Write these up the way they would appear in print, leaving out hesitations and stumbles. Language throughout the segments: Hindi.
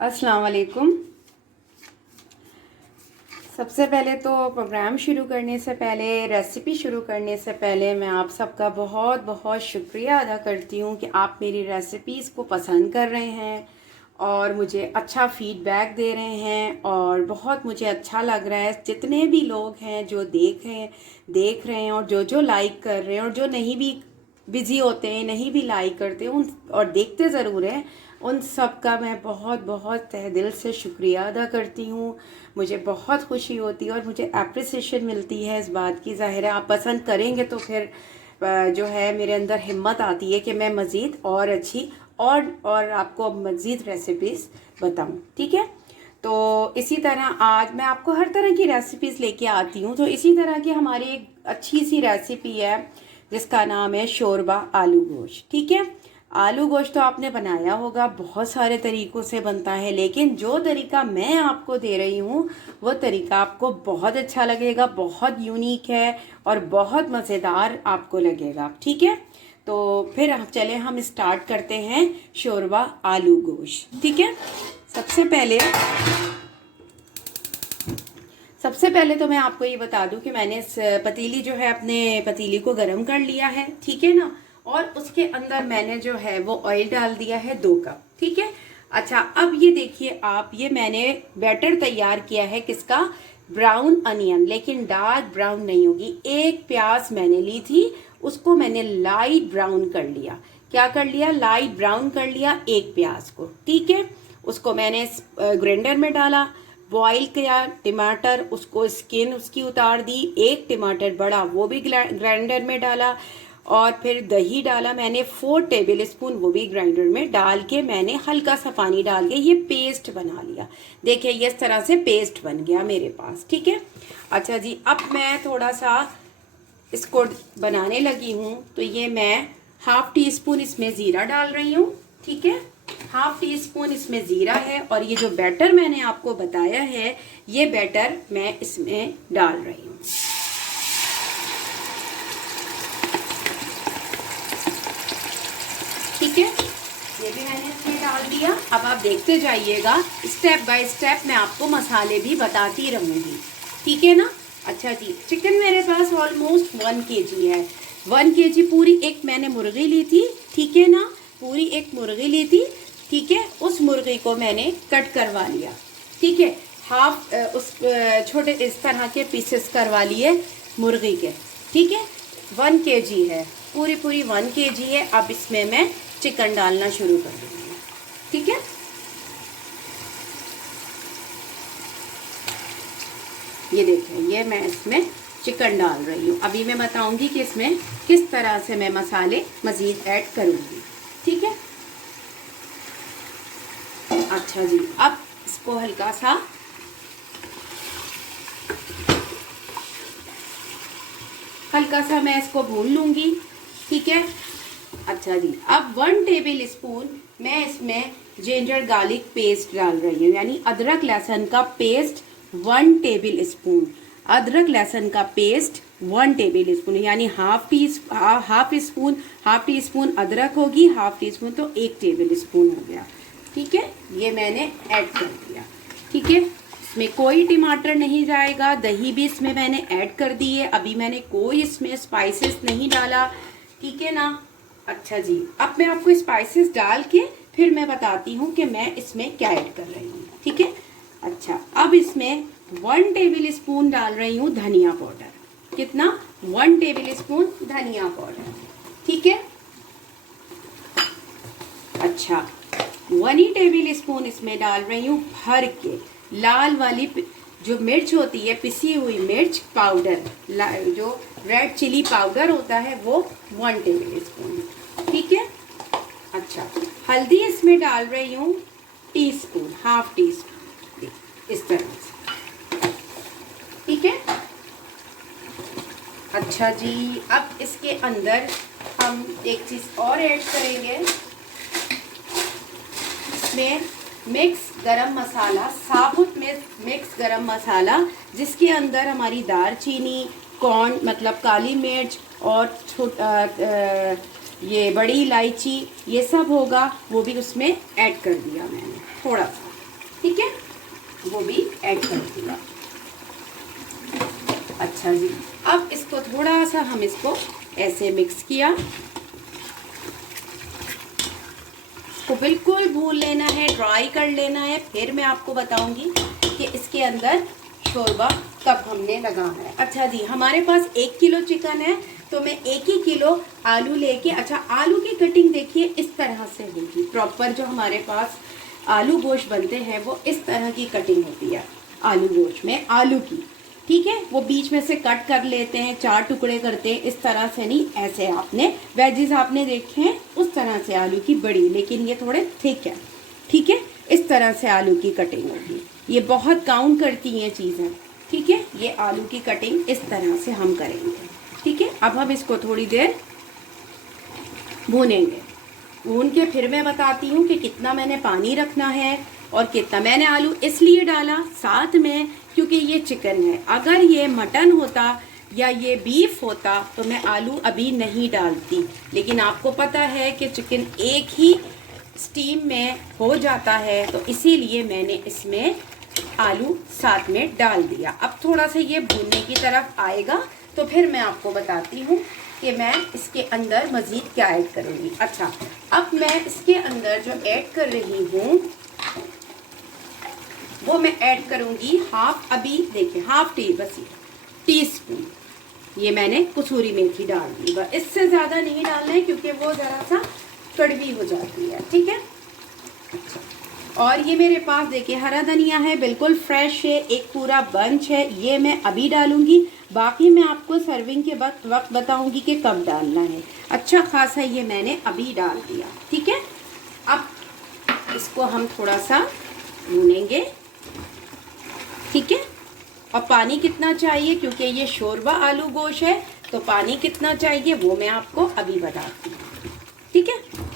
अस्सलाम वालेकुम। सबसे पहले तो प्रोग्राम शुरू करने से पहले, रेसिपी शुरू करने से पहले मैं आप सबका बहुत बहुत शुक्रिया अदा करती हूँ कि आप मेरी रेसिपीज़ को पसंद कर रहे हैं और मुझे अच्छा फीडबैक दे रहे हैं और बहुत मुझे अच्छा लग रहा है। जितने भी लोग हैं जो देख रहे हैं और जो लाइक कर रहे हैं और जो नहीं भी बिज़ी होते हैं, नहीं भी लाइक करते उन और देखते ज़रूर हैं, उन सब का मैं बहुत बहुत तहे दिल से शुक्रिया अदा करती हूँ। मुझे बहुत खुशी होती है और मुझे एप्रिसिएशन मिलती है इस बात की। ज़ाहिर है आप पसंद करेंगे तो फिर जो है मेरे अंदर हिम्मत आती है कि मैं मज़ीद और अच्छी और आपको मज़ीद रेसिपीज़ बताऊँ। ठीक है, तो इसी तरह आज मैं आपको हर तरह की रेसिपीज़ लेके आती हूँ। तो इसी तरह की हमारी एक अच्छी सी रेसिपी है जिसका नाम है शोरबा आलू गोश्त। ठीक है, आलू गोश्त तो आपने बनाया होगा, बहुत सारे तरीक़ों से बनता है, लेकिन जो तरीका मैं आपको दे रही हूँ वो तरीका आपको बहुत अच्छा लगेगा, बहुत यूनिक है और बहुत मज़ेदार आपको लगेगा। ठीक है, तो फिर चले हम स्टार्ट करते हैं शोरबा आलू गोश्त। ठीक है, सबसे पहले तो मैं आपको ये बता दूं कि मैंने पतीली जो है अपने पतीली को गर्म कर लिया है। ठीक है ना, और उसके अंदर मैंने जो है वो ऑयल डाल दिया है 2 कप। ठीक है, अच्छा अब ये देखिए आप, ये मैंने बैटर तैयार किया है किसका, ब्राउन अनियन, लेकिन डार्क ब्राउन नहीं होगी। एक प्याज मैंने ली थी, उसको मैंने लाइट ब्राउन कर लिया। क्या कर लिया, लाइट ब्राउन कर लिया एक प्याज को। ठीक है, उसको मैंने ग्राइंडर में डाला, बॉईल किया। टमाटर, उसको स्किन उसकी उतार दी, एक टमाटर बड़ा वो भी ग्राइंडर में डाला और फिर दही डाला मैंने 4 टेबल स्पून, वो भी ग्राइंडर में डाल के मैंने हल्का सा पानी डाल के ये पेस्ट बना लिया। देखिए ये इस तरह से पेस्ट बन गया मेरे पास। ठीक है, अच्छा जी, अब मैं थोड़ा सा इसको बनाने लगी हूँ तो ये मैं 1/2 टीस्पून इसमें ज़ीरा डाल रही हूँ। ठीक है, 1/2 टीस्पून इसमें ज़ीरा है और ये जो बैटर मैंने आपको बताया है ये बैटर मैं इसमें डाल रही हूँ। ठीक है, ये भी मैंने इसमें डाल दिया। अब आप देखते जाइएगा, स्टेप बाय स्टेप मैं आपको मसाले भी बताती रहूँगी। ठीक है ना, अच्छा जी, चिकन मेरे पास ऑलमोस्ट 1 kg है। 1 kg पूरी एक मैंने मुर्गी ली थी। ठीक है ना, पूरी एक मुर्गी ली थी। ठीक है, उस मुर्गी को मैंने कट करवा लिया। ठीक है, हाफ उस छोटे इस तरह के पीसेस करवा लिए मुर्गी के। ठीक है, 1 kg है, पूरी 1 kg है। अब इसमें मैं चिकन डालना शुरू कर दूँगी। ठीक है, ये देखिए ये मैं इसमें चिकन डाल रही हूँ। अभी मैं बताऊंगी कि इसमें किस तरह से मैं मसाले मज़ीद ऐड करूँगी। ठीक है, अच्छा जी, अब इसको हल्का सा मैं इसको भून लूँगी। ठीक है, अच्छा जी, अब 1 टेबल स्पून मैं इसमें जिंजर गार्लिक पेस्ट डाल रही हूँ, यानी अदरक लहसुन का पेस्ट 1 टेबल स्पून। अदरक लहसुन का पेस्ट 1 टेबल स्पून, यानी हाफ टी स्पून अदरक होगी, 1/2 टीस्पून तो 1 टेबल स्पून हो गया। ठीक है, ये मैंने ऐड कर दिया। ठीक है, इसमें कोई टमाटर नहीं जाएगा, दही भी इसमें मैंने ऐड कर दी है। अभी मैंने कोई इसमें स्पाइसेस नहीं डाला। ठीक है ना, अच्छा जी, अब मैं आपको स्पाइसेस डाल के फिर मैं बताती हूँ कि मैं इसमें क्या ऐड कर रही हूँ। ठीक है, अच्छा अब इसमें 1 टेबल स्पून डाल रही हूँ धनिया पाउडर। कितना, 1 टेबल स्पून धनिया पाउडर। ठीक है, अच्छा 1 ही टेबल स्पून इसमें डाल रही हूँ भर के लाल वाली जो मिर्च होती है, पिसी हुई मिर्च पाउडर, जो रेड चिली पाउडर होता है वो 1 टेबल स्पून। ठीक है, अच्छा हल्दी इसमें डाल रही हूँ टीस्पून, 1/2 टीस्पून, इस तरह से। ठीक है, अच्छा जी, अब इसके अंदर हम एक चीज़ और ऐड करेंगे। इसमें मिक्स गरम मसाला, साबुत में मिक्स गरम मसाला, जिसके अंदर हमारी दालचीनी, कॉर्न मतलब काली मिर्च और ये बड़ी इलायची, ये सब होगा, वो भी उसमें ऐड कर दिया मैंने थोड़ा सा। ठीक है, वो भी ऐड कर दूंगा। अच्छा जी, अब इसको थोड़ा सा हम इसको ऐसे मिक्स किया, इसको बिल्कुल भून लेना है, ड्राई कर लेना है। फिर मैं आपको बताऊंगी कि इसके अंदर शोरबा कब हमने लगाना है। अच्छा जी, हमारे पास 1 किलो चिकन है, तो मैं 1 ही किलो आलू लेके, अच्छा आलू की कटिंग देखिए इस तरह से होगी। प्रॉपर जो हमारे पास आलू गोश्त बनते हैं वो इस तरह की कटिंग होती है आलू गोश्त में, आलू की, ठीक है। वो बीच में से कट कर लेते हैं, 4 टुकड़े करते हैं, इस तरह से नहीं, ऐसे आपने वेजिस आपने देखे हैं उस तरह से आलू की बड़ी, लेकिन ये थोड़े थिक है, ठीक है। इस तरह से आलू की कटिंग होगी, ये बहुत काउंट करती हैं चीज़ें, ठीक है। ये आलू की कटिंग इस तरह से हम करेंगे, ठीक है। अब हम इसको थोड़ी देर भूनेंगे, भून के फिर मैं बताती हूँ कि कितना मैंने पानी रखना है और कितना मैंने आलू इसलिए डाला साथ में क्योंकि ये चिकन है। अगर ये मटन होता या ये बीफ होता तो मैं आलू अभी नहीं डालती, लेकिन आपको पता है कि चिकन एक ही स्टीम में हो जाता है, तो इसीलिए मैंने इसमें आलू साथ में डाल दिया। अब थोड़ा सा ये भूनने की तरफ आएगा तो फिर मैं आपको बताती हूँ कि मैं इसके अंदर मज़ीद क्या ऐड करूँगी। अच्छा, अब मैं इसके अंदर जो ऐड कर रही हूँ वो मैं ऐड करूँगी हाफ, अभी देखिए हाफ टी स्पून ये मैंने कसूरी मेथी डाल दी। बस इससे ज़्यादा नहीं डालना है क्योंकि वो ज़रा सा कड़वी हो जाती है, ठीक है। अच्छा, और ये मेरे पास देखिए हरा धनिया है, बिल्कुल फ्रेश है, एक पूरा बंच है, ये मैं अभी डालूंगी। बाकी मैं आपको सर्विंग के वक्त बताऊंगी कि कब डालना है। अच्छा खासा ये मैंने अभी डाल दिया, ठीक है। अब इसको हम थोड़ा सा भूनेंगे, ठीक है। और पानी कितना चाहिए, क्योंकि ये शोरबा आलू गोश्त है तो पानी कितना चाहिए वो मैं आपको अभी बताती हूँ, ठीक है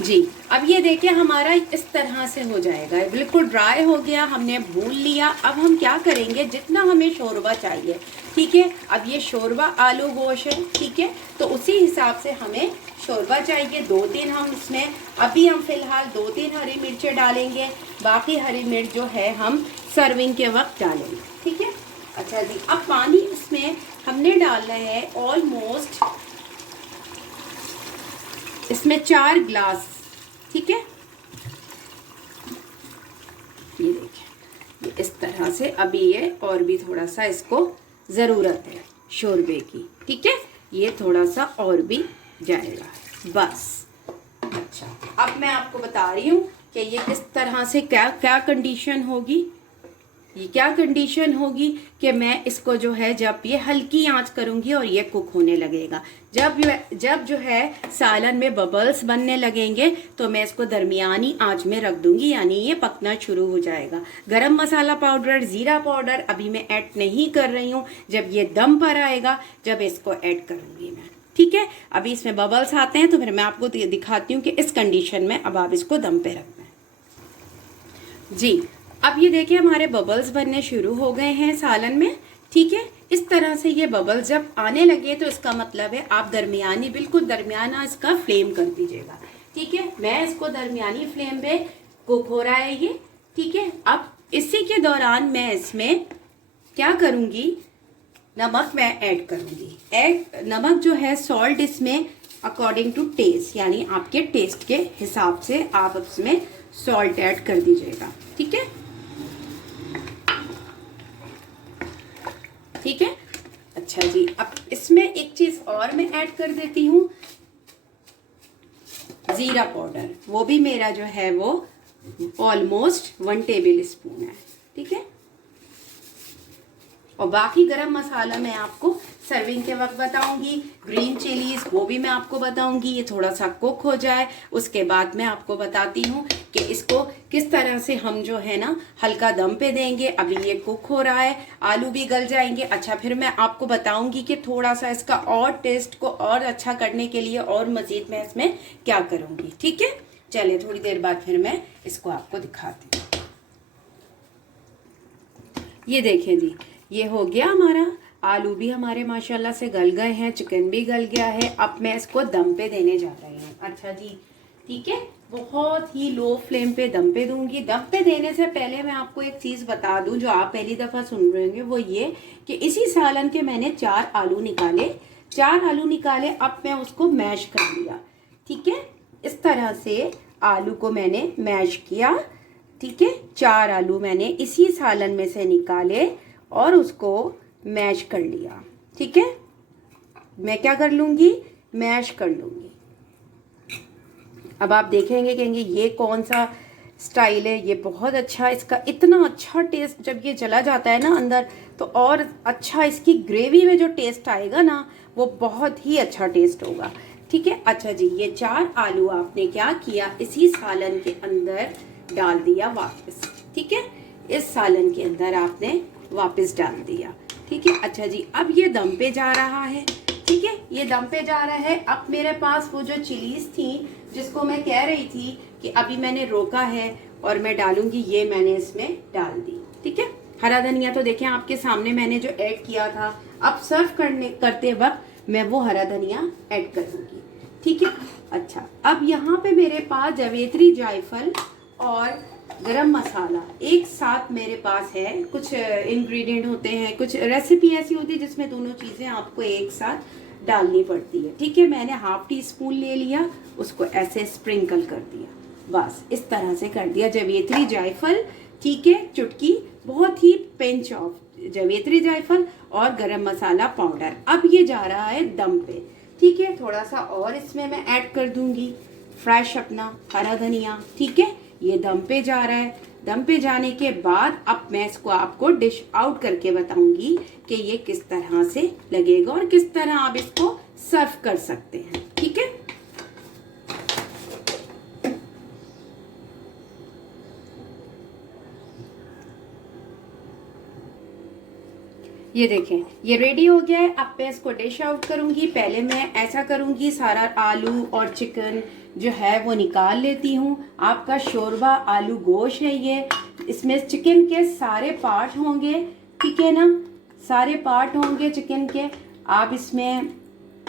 जी। अब ये देखिए हमारा इस तरह से हो जाएगा, बिल्कुल ड्राई हो गया, हमने भून लिया। अब हम क्या करेंगे, जितना हमें शोरबा चाहिए, ठीक है। अब ये शोरबा आलू गोश्त है, ठीक है, तो उसी हिसाब से हमें शोरबा चाहिए। 2-3 हम इसमें अभी हम फिलहाल 2-3 हरी मिर्चें डालेंगे, बाकी हरी मिर्च जो है हम सर्विंग के वक्त डालेंगे, ठीक है। अच्छा जी, अब पानी इसमें हमने डालना है ऑलमोस्ट इसमें 4 ग्लास, ठीक है। ये देखिए ये इस तरह से, अभी ये और भी थोड़ा सा इसको ज़रूरत है शोरबे की, ठीक है। ये थोड़ा सा और भी जाएगा बस। अच्छा, अब मैं आपको बता रही हूँ कि ये किस तरह से क्या क्या कंडीशन होगी। ये क्या कंडीशन होगी कि मैं इसको जो है जब ये हल्की आंच करूंगी और ये कुक होने लगेगा, जब जो है सालन में बबल्स बनने लगेंगे तो मैं इसको दरमियानी आंच में रख दूंगी, यानी ये पकना शुरू हो जाएगा। गरम मसाला पाउडर, जीरा पाउडर अभी मैं ऐड नहीं कर रही हूँ, जब ये दम पर आएगा जब इसको ऐड करूंगी मैं, ठीक है। अभी इसमें बबल्स आते हैं तो फिर मैं आपको दिखाती हूँ कि इस कंडीशन में अब आप इसको दम पे रखना है जी। अब ये देखिए हमारे बबल्स बनने शुरू हो गए हैं सालन में, ठीक है। इस तरह से ये बबल्स जब आने लगे तो इसका मतलब है आप दरमियानी, बिल्कुल दरमियाना इसका फ्लेम कर दीजिएगा, ठीक है। मैं इसको दरमियानी फ्लेम पे कुक हो रहा है ये, ठीक है। अब इसी के दौरान मैं इसमें क्या करूंगी, नमक मैं ऐड करूंगी। नमक जो है सॉल्ट इसमें अकॉर्डिंग टू टेस्ट, यानी आपके टेस्ट के हिसाब से आप इसमें सॉल्ट ऐड कर दीजिएगा, ठीक है, ठीक है। अच्छा जी, अब इसमें एक चीज और मैं ऐड कर देती हूँ, जीरा पाउडर, वो भी मेरा जो है वो ऑलमोस्ट 1 टेबल स्पून है, ठीक है। और बाकी गरम मसाला मैं आपको सर्विंग के वक्त बताऊंगी। ग्रीन चिलीज वो भी मैं आपको बताऊंगी, ये थोड़ा सा कुक हो जाए उसके बाद मैं आपको बताती हूँ कि इसको किस तरह से हम जो है ना हल्का दम पे देंगे। अभी ये कुक हो रहा है, आलू भी गल जाएंगे। अच्छा, फिर मैं आपको बताऊंगी कि थोड़ा सा इसका और टेस्ट को और अच्छा करने के लिए और मजीद मैं इसमें क्या करूंगी, ठीक है। चलिए थोड़ी देर बाद फिर मैं इसको आपको दिखाती हूँ। ये देखें जी, ये हो गया हमारा, आलू भी हमारे माशाल्लाह से गल गए हैं, चिकन भी गल गया है। अब मैं इसको दम पे देने जा रही हूँ। अच्छा जी, ठीक है, बहुत ही लो फ्लेम पे दम पे दूंगी। दम पे देने से पहले मैं आपको एक चीज बता दूं, जो आप पहली दफा सुन रहे होंगे, वो ये कि इसी सालन के मैंने 4 आलू निकाले। 4 आलू निकाले, अब मैं उसको मैश कर लिया। ठीक है, इस तरह से आलू को मैंने मैश किया। ठीक है, 4 आलू मैंने इसी सालन में से निकाले और उसको मैश कर लिया। ठीक है, मैं क्या कर लूंगी, मैश कर लूंगी। अब आप देखेंगे, कहेंगे ये कौन सा स्टाइल है, ये बहुत अच्छा, इसका इतना अच्छा टेस्ट जब ये चला जाता है ना अंदर, तो और अच्छा इसकी ग्रेवी में जो टेस्ट आएगा ना, वो बहुत ही अच्छा टेस्ट होगा। ठीक है, अच्छा जी, ये 4 आलू आपने क्या किया, इसी सालन के अंदर डाल दिया वापस। ठीक है, इस सालन के अंदर आपने वापस डाल दिया। ठीक है, अच्छा जी, अब ये दम पे जा रहा है। ठीक है, ये दम पे जा रहा है। अब मेरे पास वो जो चिलीज थी, जिसको मैं कह रही थी कि अभी मैंने रोका है और मैं डालूंगी, ये मैंने इसमें डाल दी। ठीक है, हरा धनिया तो देखें आपके सामने मैंने जो ऐड किया था। अब सर्व करते वक्त मैं वो हरा धनिया ऐड करूंगी। ठीक है, अच्छा, अब यहाँ पे मेरे पास जावित्री, जायफल और गरम मसाला एक साथ मेरे पास है। कुछ इंग्रेडिएंट होते हैं, कुछ रेसिपी ऐसी होती है जिसमें दोनों चीजें आपको एक साथ डालनी पड़ती है। ठीक है, मैंने हाफ टी स्पून ले लिया, उसको ऐसे स्प्रिंकल कर दिया, बस इस तरह से कर दिया। जावित्री, जायफल, ठीक है, चुटकी, बहुत ही पिंच ऑफ जावित्री, जायफल और गरम मसाला पाउडर। अब ये जा रहा है दम पे। ठीक है, थोड़ा सा और इसमें मैं ऐड कर दूंगी फ्रेश अपना हरा धनिया। ठीक है, ये दम पे जा रहा है। दम पे जाने के बाद अब मैं इसको आपको डिश आउट करके बताऊंगी कि ये किस तरह से लगेगा और किस तरह आप इसको सर्व कर सकते हैं। ठीक है, ये देखें, ये रेडी हो गया है। अब मैं इसको डिश आउट करूंगी। पहले मैं ऐसा करूंगी, सारा आलू और चिकन जो है वो निकाल लेती हूँ। आपका शोरबा आलू गोश्त है ये, इसमें चिकन के सारे पार्ट होंगे। ठीक है ना, सारे पार्ट होंगे चिकन के। आप इसमें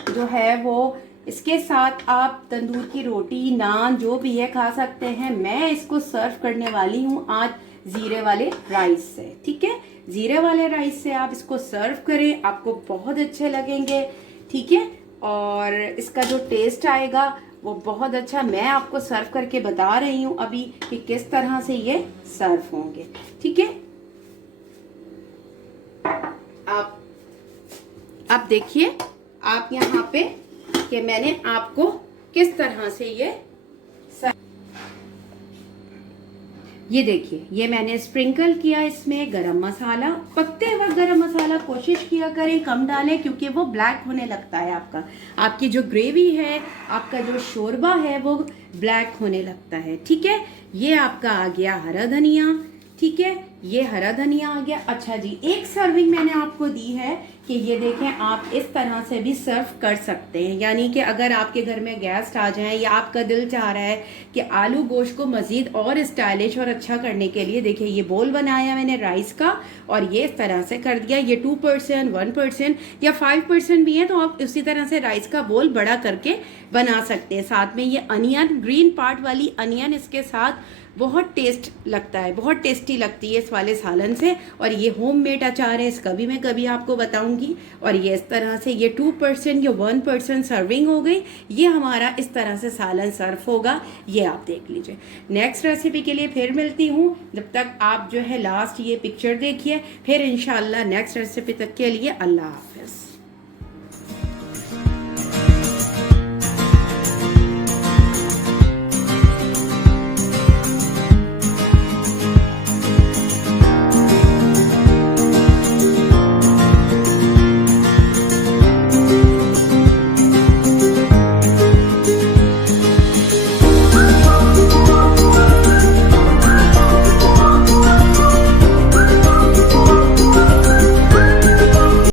जो है वो, इसके साथ आप तंदूर की रोटी, नान जो भी है खा सकते हैं। मैं इसको सर्व करने वाली हूँ आज जीरे वाले राइस से। ठीक है, जीरे वाले राइस से आप इसको सर्व करें, आपको बहुत अच्छे लगेंगे। ठीक है, और इसका जो टेस्ट आएगा वो बहुत अच्छा। मैं आपको सर्व करके बता रही हूँ अभी कि किस तरह से ये सर्व होंगे। ठीक है, आप देखिए, आप यहाँ पे कि मैंने आपको किस तरह से ये देखिए, ये मैंने स्प्रिंकल किया इसमें गरम मसाला। पकते वक्त गरम मसाला कोशिश किया करें कम डालें, क्योंकि वो ब्लैक होने लगता है। आपकी जो ग्रेवी है, आपका जो शोरबा है, वो ब्लैक होने लगता है। ठीक है, ये आपका आ गया हरा धनिया। ठीक है, ये हरा धनिया आ गया। अच्छा जी, एक सर्विंग मैंने आपको दी है कि ये देखें, आप इस तरह से भी सर्व कर सकते हैं। यानी कि अगर आपके घर में गेस्ट आ जाएं या आपका दिल चाह रहा है कि आलू गोश्त को मज़ीद और स्टाइलिश और अच्छा करने के लिए, देखिए ये बोल बनाया मैंने राइस का और ये इस तरह से कर दिया। ये 2%, 1% या 5% भी है, तो आप उसी तरह से राइस का बोल बड़ा करके बना सकते हैं। साथ में ये अनियन, ग्रीन पार्ट वाली अनियन इसके साथ बहुत टेस्ट लगता है, बहुत टेस्टी लगती है इस वाले सालन से। और ये होममेड अचार है, इसका भी मैं कभी आपको बताऊंगी। और ये इस तरह से ये 2% या 1% सर्विंग हो गई। ये हमारा इस तरह से सालन सर्व होगा, ये आप देख लीजिए। नेक्स्ट रेसिपी के लिए फिर मिलती हूँ, जब तक आप जो है लास्ट ये पिक्चर देखिए। फिर इंशाल्लाह नेक्स्ट रेसिपी तक के लिए अल्लाह हाफिज़।